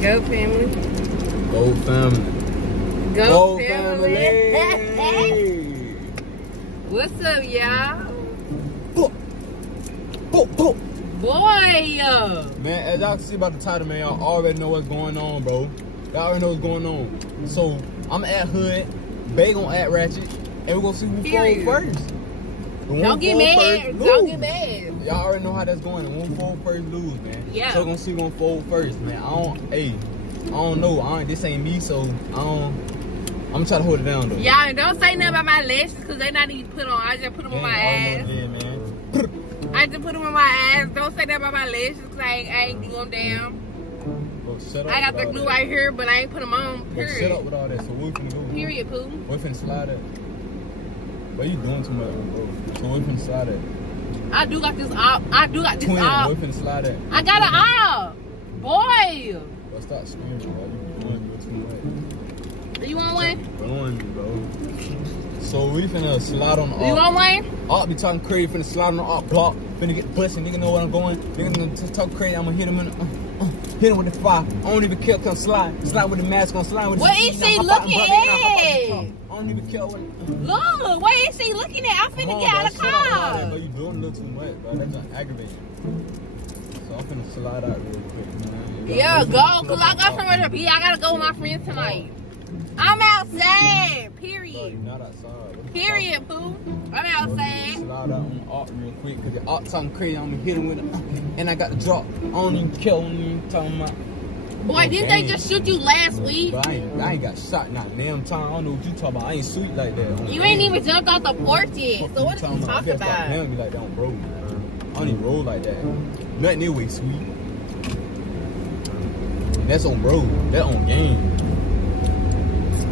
Go family. Go family. Go family. What's up, y'all? Boy. Man, as y'all can see about the title, man, y'all already know what's going on, bro. Y'all already know what's going on. So, I'm at Hood, Bay gonna at Ratchet, and we're gonna see who falls first. Don't get mad. Don't get mad. Y'all already know how that's going. The one fall first lose, man. Yeah. So, we're gonna see who gonna fall first, man. I don't know. This ain't me, so I'm gonna try to hold it down, though. Y'all, and don't say nothing about my lashes, because they not even put on. I just put them on my ass. I just put them on my ass. Don't say that about my lashes, because I ain't glue them down. Bro, shut up. I got the glue right here, but I ain't put them on. Period. Bro, shut up with all that. So what we finna do? Period, poo. We finna slide that. What you doing too much, bro? So we finna slide that. I do got this op. I do got this Twin, op. we finna slide that. I got an op. Boy. Bro, stop screaming, bro. You doing too much. You want one? Blowing me, bro. So we finna slide on the op. You want one? Op be talking crazy, finna slide on the op block. Finna get bustin', nigga know where I'm going. Nigga gonna just talk crazy, I'ma hit him in the, hit him with the fire. I don't even care, come slide. Slide with the mask on, slide with the What is she looking at? I don't even care what. Look, what is she looking at? I'm finna get out of the car. Bro, you doing a little too much, bro. That's just aggravating. So I'm finna slide out real quick, man. Yeah, go, cause I got somewhere to be. I gotta go with my friends tonight. I'm outside, period. Bro, you're not outside. Period, poo. I'm outside. Slide out on the op real quick, cause the op talking crazy, I'm gonna hit him with it. And I got the drop. I don't even care what you talking about. Boy, didn't they just shoot you last week? But I ain't got shot not damn time. I don't know what you talking about. I ain't sweet like that. You ain't even jumped off the porch yet. So what are you talking about? Stop playing me like that on bro. I don't even roll like that. Nothing anyway, sweet. That's on bro. That on game.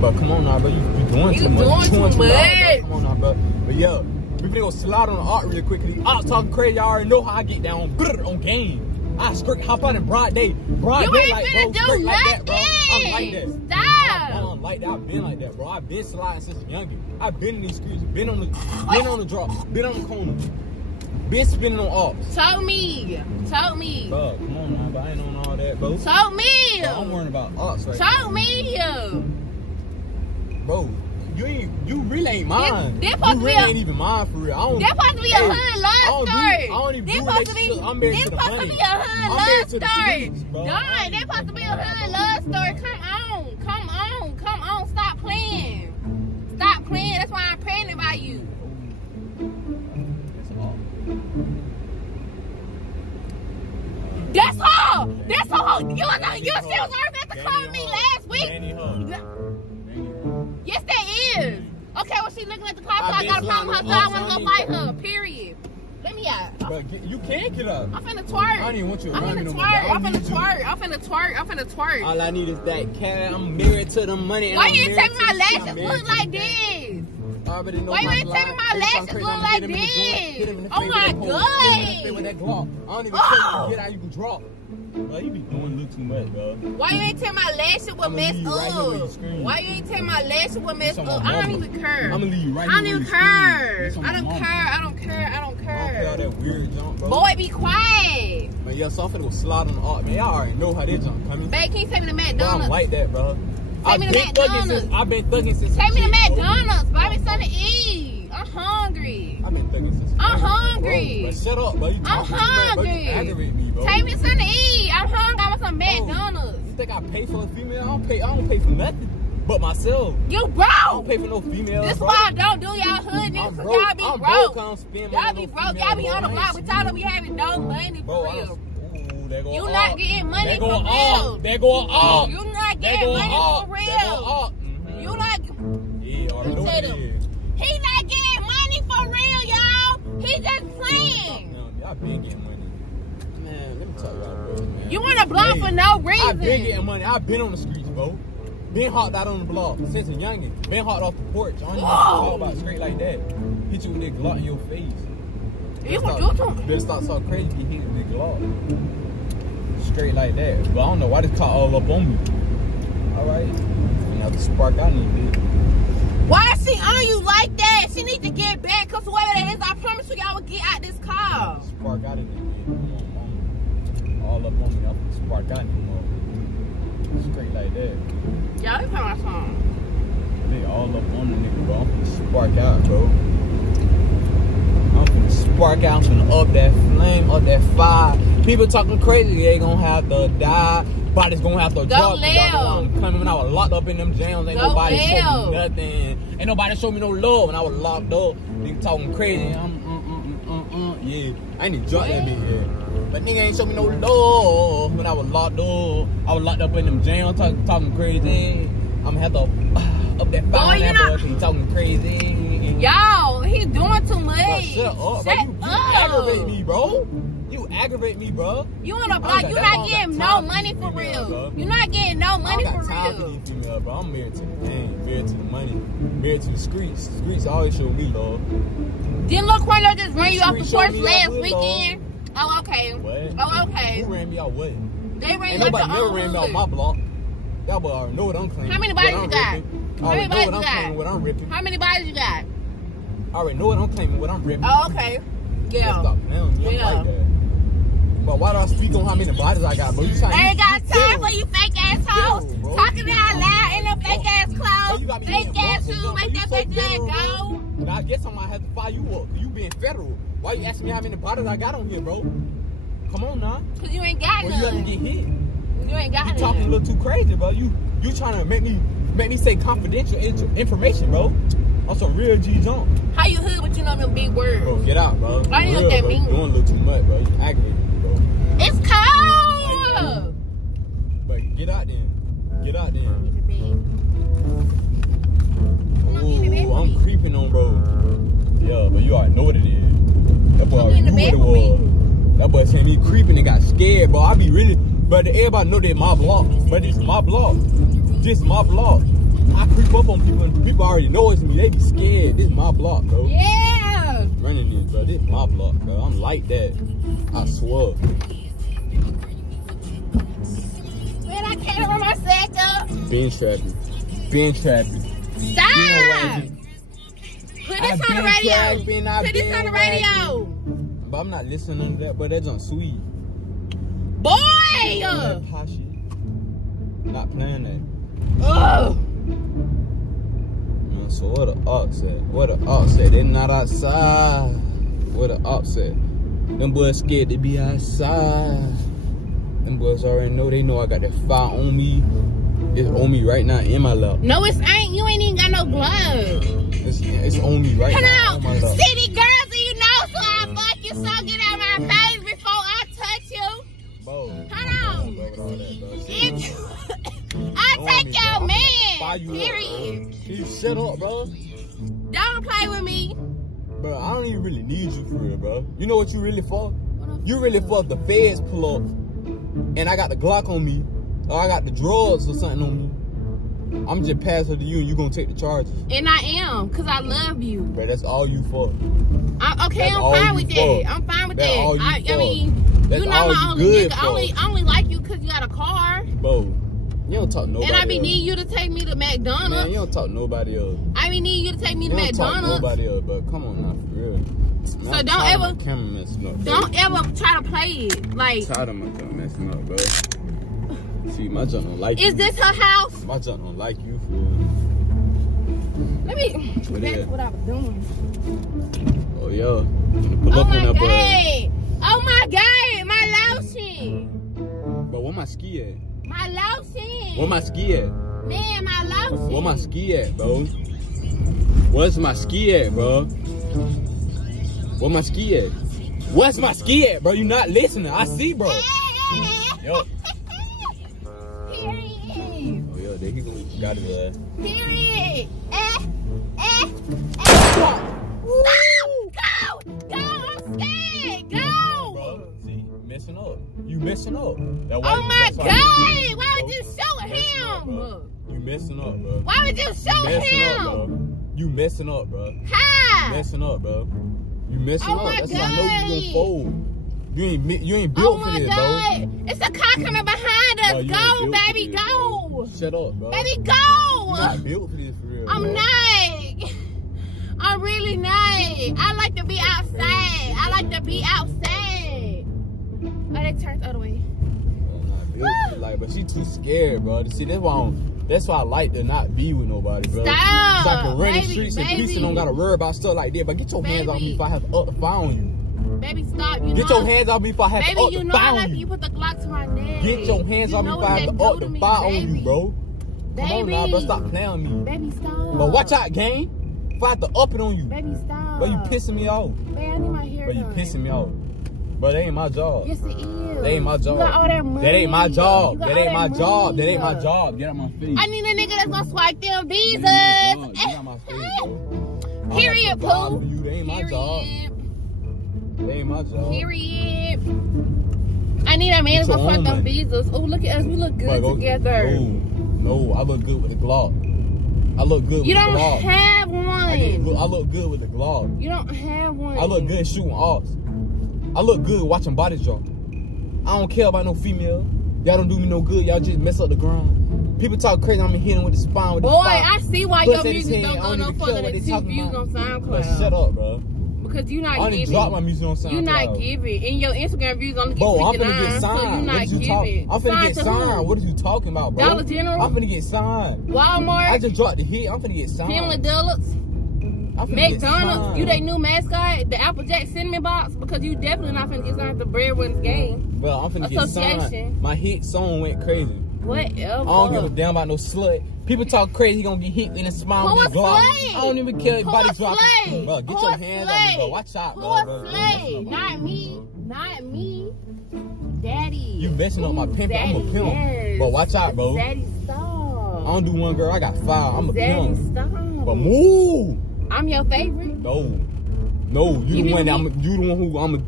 But come on now, bro. You doing too much. Come on now, bro. But yeah, we finna go slide on the art real quick. Cause the art talking crazy. Y'all already know how I get down on game. I straight hop out in broad day. Broad day like, bro, straight like that, bro. I'm like that. Stop. I'm like that. I've been like that, bro. I've been sliding since youngin'. I've been in these streets. Been on the drop. Been on the corner. Been spinning on ops. Told me. Bro, come on now, but I ain't on all that, bro. Told me. Bro, I'm worrying about ops right now. Told me. Bro, you really ain't mine. This you really ain't even mine for real. This supposed to be a hood love story. I don't even do relationships. I'm married to the money. This supposed to be a hood love story. Done. This supposed to be a hood love story. Come on. Stop playing. That's why I'm praying about you. That's all. You still was at the car with me last week. Yes, that is. Okay, well, she looking at the car, so I got a problem with her, so I want to go fight her. Period. Let me out. But you can't get up. I'm finna twerk. I don't even want you around me no more. I'm finna twerk. All I need is that cat. I'm married to the money. Why you ain't tell me my lashes look like this? I already know. Why you ain't tell me my lashes look like this? Oh my god! I don't even care you get out, you can drop. Bro, you be doing a little too much, bro. Why you ain't tell my lashes would mess up? Why you ain't tell my lashes would mess up? I don't even care. I'm gonna leave you right here. I don't even care. I don't care. I don't care all that weird jump, bro. Boy, be quiet. Man, yeah, so I'm finna go slide on the art. Man, y'all already know how that jump coming. Babe, can you take me to McDonald's? Bro, I'm like that, bro. Take me to McDonald's. I've been thugging since. Take me to McDonald's. Buy me something to eat. I'm hungry. I've been thugging since. I'm hungry. Bro, shut up, bro. I'm hungry. You aggravate me, bro. Take me something to eat. I'm hungry. I want some McDonald's. You think I pay for a female? I don't pay for nothing but myself. You broke. I don't pay for no female. This why I don't do y'all hood niggas, cause y'all be broke. Y'all be broke. Y'all be on the block, but y'all don't be having no money for real. You not getting money for real. They're going off. You not getting money for real. You not. Yeah, already know it is. He not getting money for real, y'all. He just playing. Y'all been getting money. Man, let me tell y'all, bro, man. You want to block for no reason. I've been getting money. I've been on the streets, bro. Been hopped out on the block since a youngin'. Been hopped off the porch. I don't even talk about straight like that. Hit you with that Glock in your face. You better start talking crazy. Get hit with that Glock. Straight like that. But I don't know why this car all up on me. Alright. Now the spark I need it. Why is she on you like that? She need to get back. Cause whoever that is, I promise you y'all will get out this car. Spark out of it. All up on me. I'm spark out of it. Straight like that. Y'all, it's my song. They all up on the nigga, bro. I'm finna spark out, bro. I'm finna spark out, I'm finna up that flame, up that fire. People talking crazy, they gonna have to die. Body's gonna have to drop. I'm coming when I was locked up in them jams. Ain't nobody show me nothing. Ain't nobody show me no love when I was locked up. Nigga talking crazy. Yeah. I ain't even drop that bitch here. But nigga ain't show me no love when I was locked up. I was locked up in them jams talking crazy. I'ma have to up that fire that boy, talking crazy. Y'all, he's doing too much. Bro, shut up, bro. You aggravate me, bro. You aggravate me, bro. You on the block, you not getting no money for real. You not getting no money for real. I got female, bro. I'm married to the game, married to the money, married to the streets. The streets always show me love. Didn't Lil Quavo just ran you off the porch last weekend? Oh, okay. What? Oh, okay. Who ran me out what? They ran you out the never ran me out my block. That boy already know what I'm claiming. How many bodies you got? How many bodies you got? What I'm ripping. How many bodies you got? I already know what I'm claiming, what I'm ripping. Oh, okay. Yeah. Stop playing. Yeah. Like that. But why do I speak on how many bodies I got, bro? You trying ain't got time for you fake assholes. Talking out loud in them fake ass clothes. Fake ass shoes. Make that bitch let go. But I guess I might have to fire you up. Cause you being federal. Why you asking me how many bodies I got on here, bro? Come on now. Cause you ain't got none. You let me get hit. You ain't got none. You talking a little too crazy, bro. You trying to make me say confidential information, bro. On some real G junk. How you hood but you know them big words? Bro, get out, bro. I didn't know what that means. You doing a little too much, bro. You aggravating me, bro. It's cold. But get out then. Get out then. Ooh, I'm creeping on, bro. Yeah, but you already know what it is. That boy already knew what it was. That boy saying he creeping and got scared, bro. I be really, but everybody know that my block. But it's my block. Just my block. I creep up on people and people already know it's me. They be scared. This is my block, bro. Yeah. Running this, bro. This is my block, bro. I'm like that. I swear. Man, I can't run my sack up. Been trapping. Been trapping. Stop. Put this on the radio. Put this on the radio. But I'm not listening to that, but that's on sweet. Boy! That hot shit. Not playing that. Ugh. Man, so what the ops at? What the ops at? They not outside. What the ops at? Them boys scared to be outside. Them boys already know. They know I got that fire on me. It's on me right now in my lap. No, it ain't. You ain't even got no gloves. It's on me right now. Hold on. City girls, you know, so I fuck you. So get out my face before I touch you. Bro, hold on. I take your man. Period. You shut up, bro. Don't play with me. Bro, I don't even really need you for real, bro. You know what you really for? You really for the feds pull up and I got the Glock on me or I got the drugs or something on me. I'm just pass her to you and you gonna take the charges. And I am, cause I love you. Bro, that's all you for. Okay, I'm fine with that. I'm fine with that. I mean, you know my only nigga. I only like you cause you got a car. Bro, you don't talk to nobody else. And I be needing you to take me to McDonald's. Man, you don't talk to nobody else. I be needing you to take me to McDonald's. You don't talk to nobody else, but come on now, for real. So don't ever try to play it. Like, I'm tired of my junk messing up, bro. See, my junk don't like you. Is this her house? My junk don't like you, fool. Let me. That's what I was doing. Oh, yeah. Pull up on that boy. Oh, my God. My lotion. But where my ski at? My lotion. Where my ski at? Man, my lotion. Where my ski at, bro? Where's my ski at, bro? Where my ski at? Where's my ski at, bro? You not listening. I see, bro. Yo. Period. Oh, yo, there he go. Got it there. Period. Stop! Go! Go! I'm scared. Go! Bro, see, messing up. You messing up. Oh my God! Why would you show him? You messing up, bro. Why would you show him? You messing up, bro. How? Messing up, bro. You messing up. That's why I know you gonna fold. You ain't built for this, bro. It's a car coming behind us. Go, baby, go. Shut up, bro. Baby, go. You're not built for this, for real. I'm not. I'm really not. I like to be outside. I like to be outside. Oh, they turned the other way. Like, but she too scared, bro. See, that's why I like to not be with nobody, bro. Stop. So I can run the streets and peace and don't gotta worry about stuff like that. But get your hands off me if I have to fire you. Baby, stop. Get your hands off me if I have to Baby, you know I like you. you put the Glock to my neck. Get your hands off me if I have to fire on you, bro. Come on now, bro. Stop playing on me. Baby, stop. But watch out, gang. If I have to up it on you. Baby, stop. But you pissing me off. Baby, I need my hair But you done. pissing me off. But that ain't my job. Yes, it is. That ain't my job. You got all that money. That ain't my job. That ain't my job. That ain't my money. job. Get out my face. I need a nigga that's gonna swipe them visas. Get out my face, bro. Period, Pooh. That ain't my job. That ain't my job. Period. I need a man that's gonna swipe them visas. Oh, look at us. We look good together. No, I look good with the Glock. I look good with the Glock. You don't have one. I look good with the Glock. You don't have one. I look good shooting ops. I look good watching body drop. I don't care about no female. Y'all don't do me no good. Y'all just mess up the grind. People talk crazy. I'm hitting with the spine. With Boy, the spine. I see why your music don't go no further than 2 views on SoundCloud. But shut up, bro. Because you not I only giving. drop my music on SoundCloud. You not giving. And your Instagram views only get Bro, I'm 59, finna get signed. so you not giving. I'm finna get signed. What are you talking about, bro? Dollar General? I'm finna get signed. Walmart? I just dropped the hit. I'm finna get signed. Family Deluxe? McDonald's? You they new mascot? The Applejack Cinnamon Box? Because you definitely not finna get signed at the Breadwinners game. Bro, I'm finna get signed. My hit song went crazy. Whatever. I don't give a damn about no slut. People talk crazy, he gonna get hit in the smile with the Glock. I don't even care if body dropping. Bro, get your hands on me, bro. Watch out, bro. Slave? Not me. Not me. Daddy. You messing up my pimp. I'm a pimp. Yes. But watch out, bro. Daddy, stop. I don't do one girl. I got 5. I'm a Daddy, pimp. stop. But move. I'm your favorite. No, you the one who I'ma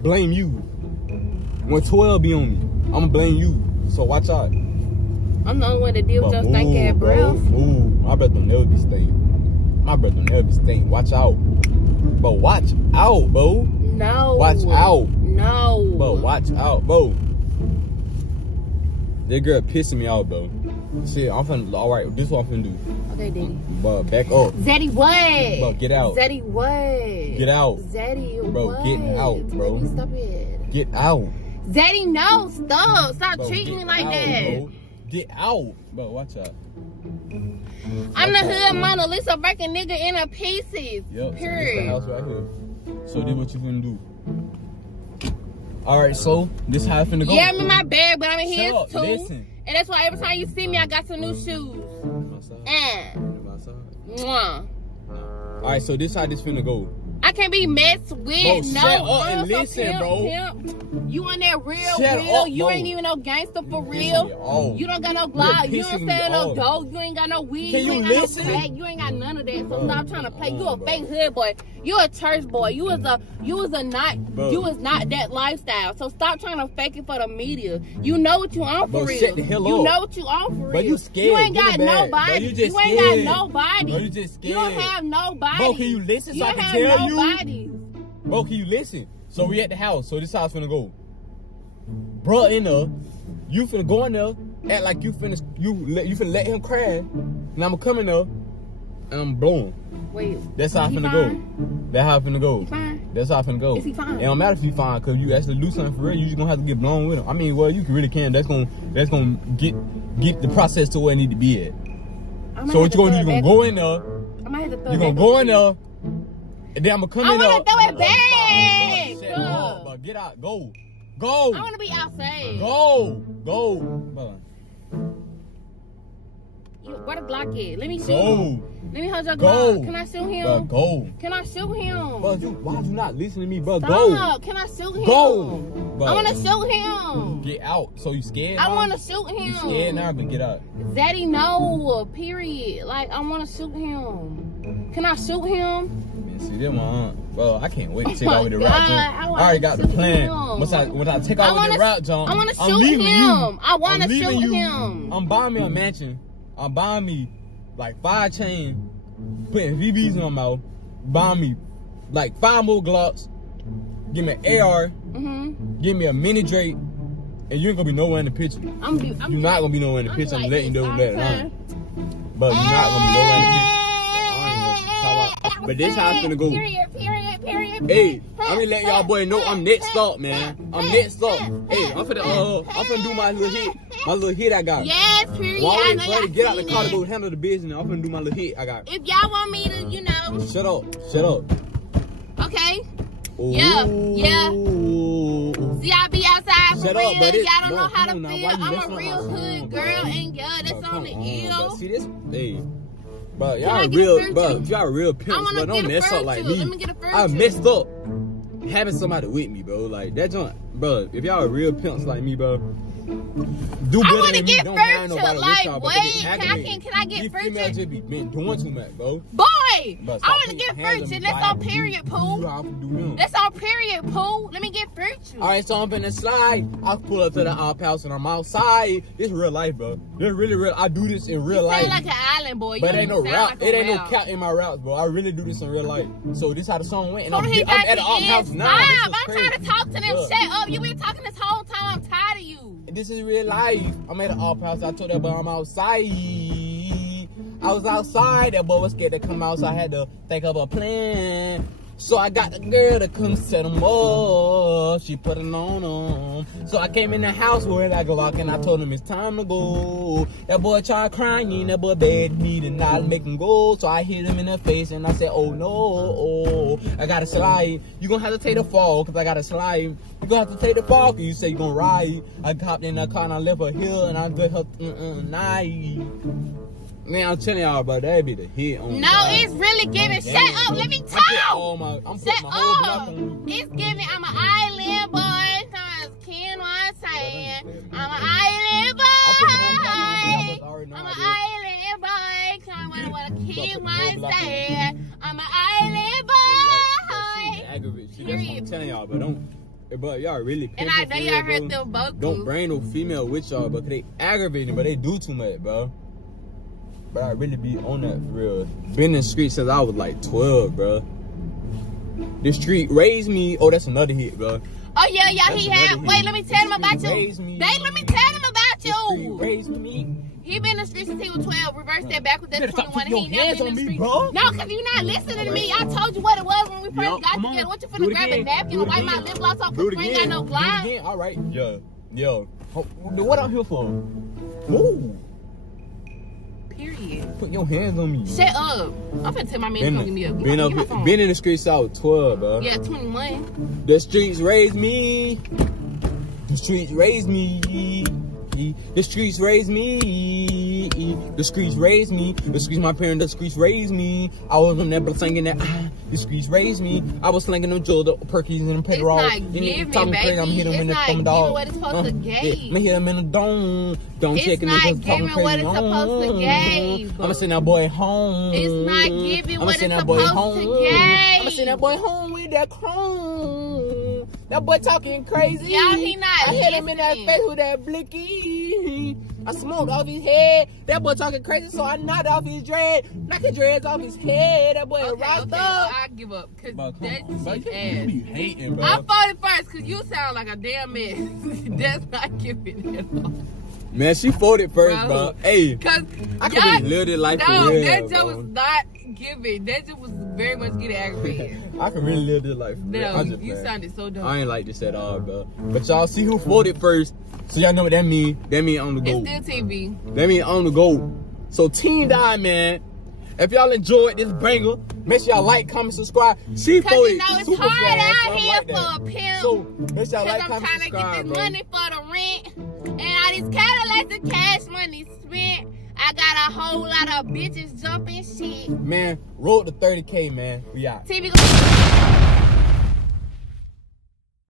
blame you. When 12 be on me, I'ma blame you. So watch out. I'm the only one that deal with your stank ass breath. Ooh, my breath will never be stink. My breath will never be stink. Watch out. But watch out, bro. No. Watch out. No. Bro, watch out, bro. That girl pissing me off, bro. Shit, I'm finna, alright, this is what I'm finna do. Okay, Daddy. Bro, back up. Zeddy, what? Bro, get out. Zeddy, what? Get out. Zeddy, bro, what? Get out, bro. Baby, stop it. Get out. Zeddy, no, stop. Stop Bro, treating me like out, that. Bro. Get out. Bro, watch out. I'm the hood Mona Lisa breaking nigga into pieces. Yep, Period. So this the house right here. So this what you finna do. Alright, so this how I finna go. Yeah, I'm in my bag, but I'm in his too. Listen. And that's why every time you see me, I got some new shoes. Mwah. Alright, so this how this finna go. I can't be messed with. Bro, no, shut up and listen, bro. You on that real. Up, you bro. ain't even no gangster for real. You don't got no Glock. You don't sell no dope. You ain't got no weed. Can you ain't listen? got no crack. You ain't got none of that. So stop trying to play. You a fake hood boy. You a church boy. You was not that lifestyle. So stop trying to fake it for the media. You know what you on for bro, real. Shut the hell you up. know what you on for real. But you scared. You ain't Get got it back. nobody. Bro, you just ain't scared. got nobody. Bro, you just scared. You don't have nobody. Bro, can you listen so I can you tell have you? nobody. Bro, can you listen? So we at the house. So this how it's finna go. Bro, in there, you finna go in there, act like you finna let him cry, and I'ma come in there, and I'm blowing. Wait. That's how I finna go. That's how I finna go. That's how I finna go. Is he fine? It don't matter if he fine, cause you actually do something for real. You just gonna have to get blown with him. I mean, well, you really can. That's gonna get the process to where it need to be at. So what you gonna do? You gonna go in there. I might have to throw You gonna go in there, and then I'ma come in there. I wanna throw it back. But get out. Go. Go. I wanna be outside. Go. Bro. Where the Glock at? Let me shoot Go. him. Let me hold your Go. Glock. Can I shoot him? Bro, go. Can I shoot him? Bro, why you not listening to me, bro? Stop. Go. Can I shoot him? Go. Bro. I wanna shoot him. Get out. So you scared? I wanna shoot him. You scared now? But get out. Zaddy, no. Period. Like, I wanna shoot him. Can I shoot him? Man, see, that one, bro. I can't wait to take Oh over the my route, God, John. I I wanna already got the shoot plan. him. When I take over the route, John, I wanna I'm shoot leaving him. you. I wanna I'm leaving shoot you. him. I'm buying me a mansion. I'm buying me like 5 chains, putting VBs in my mouth, buying me like 5 more Glocks, give me an AR, give me a mini Drake, and you ain't gonna be nowhere in the picture. You're not gonna be nowhere in the picture. I'm letting you know that. But you're not gonna be nowhere in the picture. But this how it's gonna go. Period. period. Hey, I'm gonna let y'all boy know I'm next up, man. I'm next up. Hey, I'm finna do my little hit. My little hit I got. Yes, period. While I I know ready to get out the car to it. go handle the business, I'm finna do my little hit I got. If y'all want me to, you know. Shut up. Shut up. Okay. Yeah. Yeah. See, I be outside for Shut real. up, buddy. Y'all don't know how to Come on now. feel. Why you I'm messing a up real my hood song, girl, bro? and yeah, that's Bro, on the come ill. See this? Hey. Bro, Can I y'all get a real, fruit bro. juice? Y'all real I pimps, wanna but don't get a mess fruit up like juice. me. Let me get a fruit I juice. messed up having somebody with me, bro. Like that joint, bro. If y'all are real pimps like me, bro, do I better want to than me. get Don't fruit mind juice. nobody with Like, y'all, but wait, they can I aggravating. get These fruit females juice? just be been doing too much, bro. Boy, But I stop want to putting get your hands fruit on juice. me, That's boy. on period, You poo. have to do them. That's on period, poo. Let me get fruit juice. Alright, so I'm finna slide. I pull up to the op house and I'm outside. This real life, bro. This really real. I do this in real You life. sound like an island boy. You But it ain't no don't even rap. sound It like a ain't no rap. cap in my raps, bro. I really do this in real life. So this how the song went. And Told I'm him he got at the op house now. This is I'm trying crazy. to talk to them. Look. Shut up. You been talking this whole time. I'm tired of you. This is real life. I'm at the op house. I told that boy I'm outside. I was outside. That boy was scared to come out, so I had to think of a plan. So I got the girl to come set him up. She put it on him. So I came in the house with a Glock and I told him it's time to go. That boy tried crying. That boy begged me to not make him go. So I hit him in the face and I said, oh no, I gotta slide. You gonna have to take the fall cause I gotta slide. You gonna have to take the fall cause you say you gonna ride. I hopped in the car and I left her here and I got her night. Man, I'm telling y'all, bro, that'd be the hit on No, it's really giving. Shut up. Let me talk. I'm Shut putting my whole block up. on you. It's giving. I'm an island boy. Cause Ken was saying I'm an island boy. I'm an island boy. Cause what Ken was saying. I'm an island boy. I'm telling y'all, but don't. But y'all really. And I know y'all heard them both. Don't bring no female with y'all, but they aggravating, but they do too much, bro. But I really be on that for real. Been in the street since I was like 12, bro. The street raised me. Oh, that's another hit, bro. Oh yeah, yeah, That's he had. another Wait, hit. let me tell him about you. Raised me. Let me tell him about The street you. raised me. He been in the street since he was 12. Reverse that back with that Better stop 21. putting He your ain't never hands been in the on me, street. bro. No, cause you not listening to me. I told you what it was when we first Yup, got come on. together. What you Do finna it grab a again. napkin Do and it wipe my again. lip gloss off Do it because you ain't again. got no Do it glide? again. All right. Yo. What I'm here for? Move. Period. Put your hands on me. Shut up. I'm finna tell my man to come give me up. Get my phone. Been in the streets since I was 12, bro. Yeah, 21. The streets raised me. The streets raised me. The streets raised me. The streets raised me. The streets, my parents, the streets raised me. I was on that singing that. The streets raised me. I was slinging them Joe, the Perkies, and them It's Pedro. not giving, baby. I'm hitting them in the It's thumb not dog. giving what it's supposed to give. I'm hit them in the dome. Don't It's check it. not Talking giving crazy. what it's supposed to give. I'ma send that boy home. It's not giving I'ma what send it's that boy supposed home. to give. I'ma send that boy home with that chrome. That boy talking crazy. Y'all, he not I hit him in that listening. face with that blicky. I smoked off his head. That boy talking crazy, so I knocked off his dread. Knocked his dreads off his head. That boy rocked up. I give up because Bro, come that on, bro. shit You ass. be hating, bro. I'm 41st because you sound like a damn mess. That's not giving at all. Man, she 40 first, Bro. bro. Hey, Cause I could really live this life no, for real, that bro. joke was not giving. That joke was very much getting aggravated. I can really live this life for real. No, I'm just you playing. sounded so dumb. I ain't like this at all, bro. But y'all see who 40 first. So y'all know what that mean. That mean on the go. It's still TV. That mean on the go. So Team Diamond, if y'all enjoyed this banger, make sure y'all like, comment, subscribe. She Cause you know it's hard out here for a pimp. So make sure y'all Cause like, I'm comment, trying to get subscribe, this bro. money for the rent. And all these Cadillacs and cash money spent. I got a whole lot of bitches jumping shit. Man, roll to 30K, man. We out. TV.